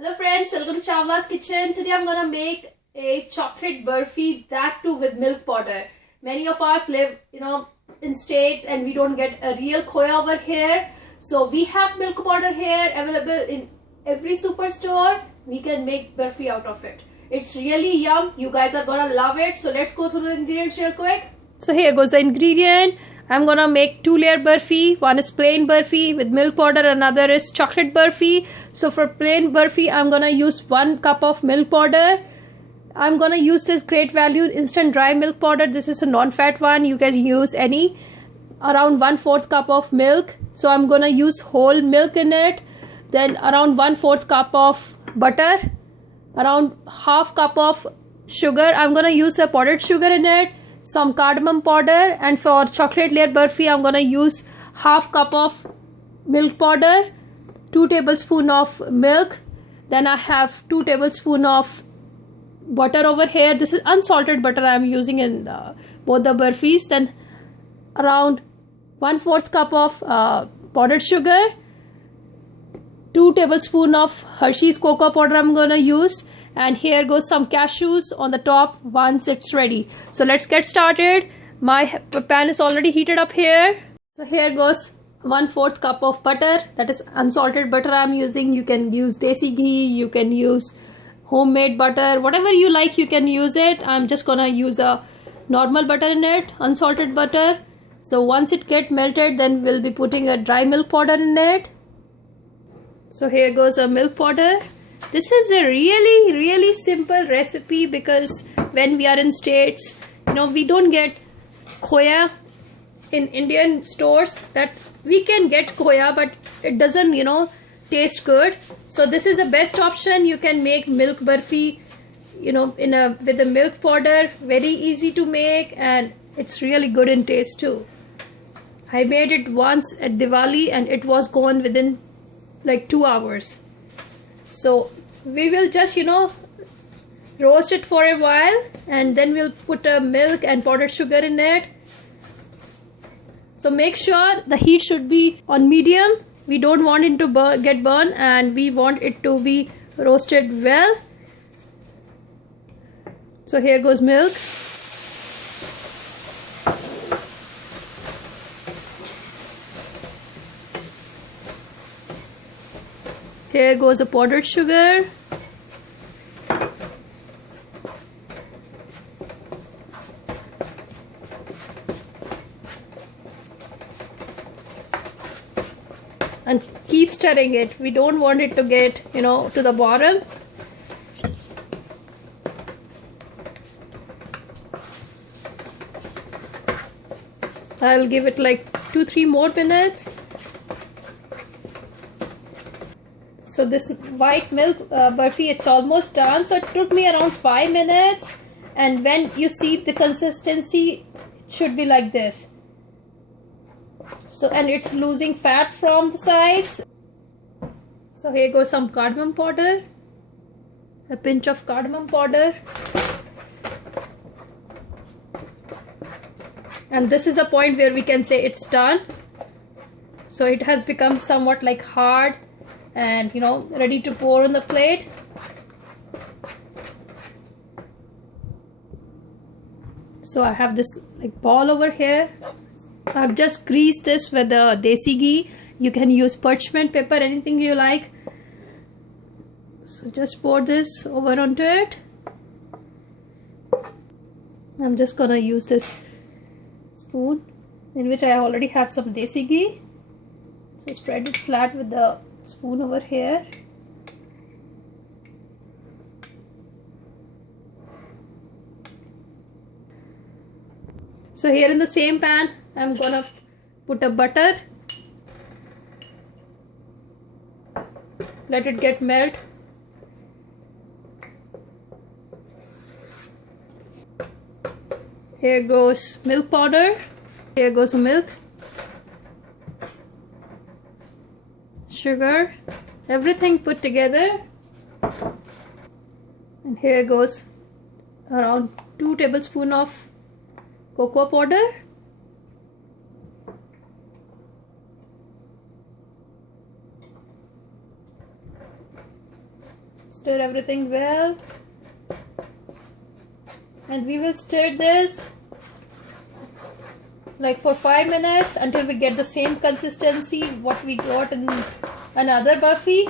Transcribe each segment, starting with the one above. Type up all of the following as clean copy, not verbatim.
Hello friends, welcome to Chawla's Kitchen. Today I'm gonna make a chocolate burfi, that too with milk powder. Many of us live, in states and we don't get a real khoya over here. So we have milk powder here available in every superstore. We can make burfi out of it. It's really yum. You guys are gonna love it. So let's go through the ingredients real quick. So here goes the ingredient. I'm gonna make 2-layer burfi. One is plain burfi with milk powder, another is chocolate burfi. So for plain burfi, I'm gonna use 1 cup of milk powder. I'm gonna use this Great Value instant dry milk powder. This is a non-fat one. You can use any. Around 1/4 cup of milk. So I'm gonna use whole milk in it. Then around 1/4 cup of butter. Around half cup of sugar. I'm gonna use a powdered sugar in it. Some cardamom powder, and for chocolate layer burfi I'm gonna use half cup of milk powder, 2 tablespoons of milk, then I have 2 tablespoons of butter over here. This is unsalted butter I'm using in both the burfis. Then around 1/4 cup of powdered sugar, 2 tablespoons of Hershey's cocoa powder I'm gonna use, and here goes some cashews on the top once it's ready. So let's get started. My pan is already heated up here. So here goes 1/4 cup of butter. That is unsalted butter I'm using. You can use desi ghee, you can use homemade butter, whatever you like you can use it. I'm just gonna use a normal butter in it, unsalted butter. So once it get melted, then we'll be putting a dry milk powder in it. So here goes a milk powder. This is a really simple recipe, because when we are in states, we don't get khoya in Indian stores. That we can get khoya, but it doesn't taste good. So this is the best option. You can make milk burfi with the milk powder. Very easy to make, and it's really good in taste too. I made it once at Diwali and it was gone within like 2 hours. So we will just roast it for a while, and then we'll put milk and powdered sugar in it. So make sure the heat should be on medium. We don't want it to get burned, and we want it to be roasted well. So here goes milk. Here goes a powdered sugar. And keep stirring it. We don't want it to get, to the bottom. I'll give it like 2-3 more minutes. So this white milk burfi, it's almost done. So it took me around 5 minutes. And when you see the consistency, it should be like this. So, and it's losing fat from the sides. So here goes some cardamom powder. A pinch of cardamom powder. And this is the point where we can say it's done. So it has become somewhat like hard and ready to pour on the plate. So I have this like ball over here. I've just greased this with the desi ghee. You can use parchment paper, anything you like. So just pour this over onto it. I'm just gonna use this spoon in which I already have some desi ghee. So spread it flat with the spoon over here. So here in the same pan, I'm gonna put a butter. Let it get melt. Here goes milk powder. Here goes milk. Sugar, everything put together, and here goes around 2 tablespoons of cocoa powder. Stir everything well. And we will stir this like for 5 minutes until we get the same consistency what we got in another burfi.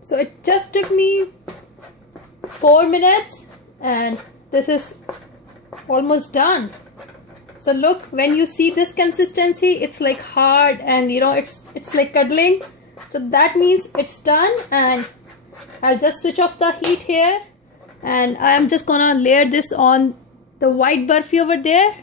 So it just took me 4 minutes and this is almost done. So look, when you see this consistency, it's like hard and you know it's like cuddling. So that means it's done, and I'll just switch off the heat here and I am just gonna layer this on the white burfi over there.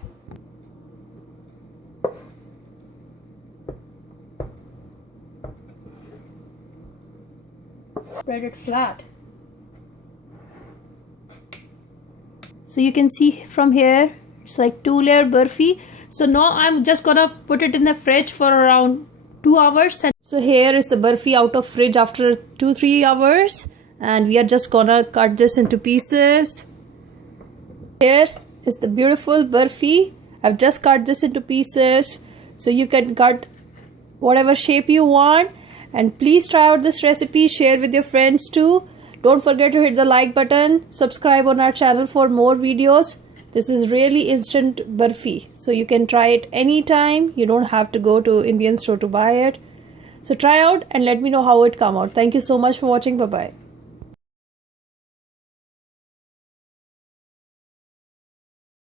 Spread it flat. So you can see from here it's like 2-layer burfi. So now I'm just gonna put it in the fridge for around 2 hours. And so here is the burfi out of fridge after 2-3 hours, and we are just gonna cut this into pieces. Here is the beautiful burfi. I've just cut this into pieces, so you can cut whatever shape you want. And please try out this recipe, share with your friends too. Don't forget to hit the like button, subscribe on our channel for more videos. This is really instant burfi, so you can try it anytime. You don't have to go to Indian store to buy it. So try out and let me know how it come out. Thank you so much for watching. Bye bye.